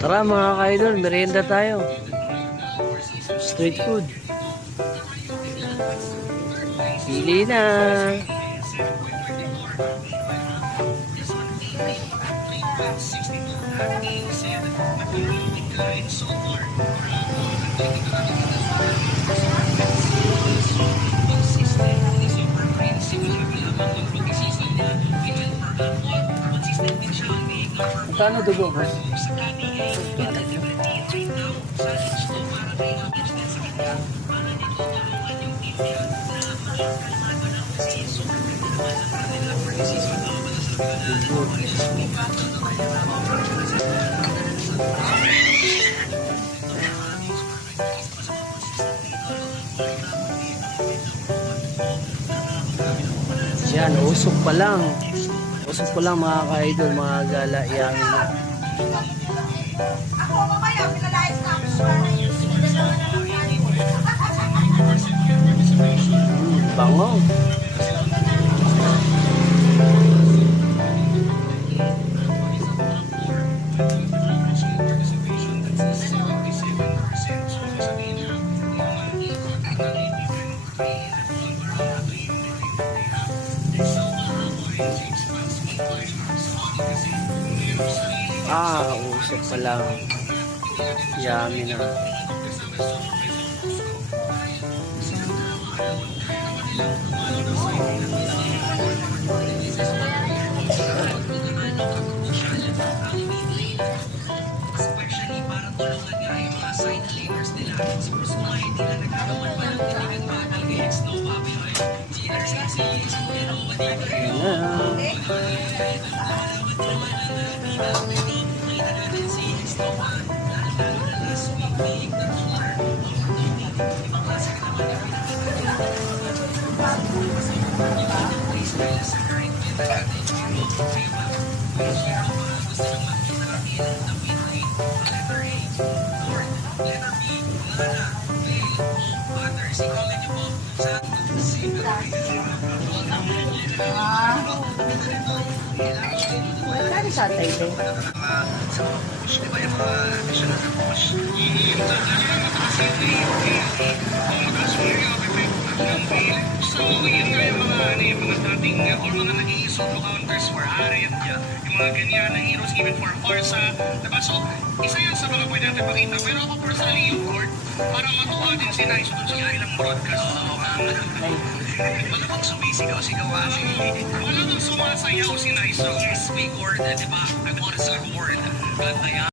Tara mga ka-idol, merienda tayo. Street food. Pili na. Kano dugo, boss? Yan, usok pa lang. Usok pa lang mga ka-idol, mga gala, iyangin na. Ako mamaya, pinalayas na ako sa Bango. Usok pa lang. Yummy na. Especially para tulungan nga yung mga side layers nila. Siguro sa mga hindi na nagkakaman pa ng talagang bagal kaya snow papi oil. Cheers kasi pero Wala sa tayo. sa mga push, di ba yung mga additional na push? So, yun nga yung mga, yung mga dating, or mga naging solo counters for Arya, yung mga ganyan na heroes, even for Forza, diba? So, isa yan sa mga pwede natin makita. Pero ako personally yung court, parang matuwa din si Nice dun sa ilang broadcast. So, wala bang sumisigaw-sigaw kasi wala bang sumasayaw si Nice. So, yes, may court, diba? I want to say word.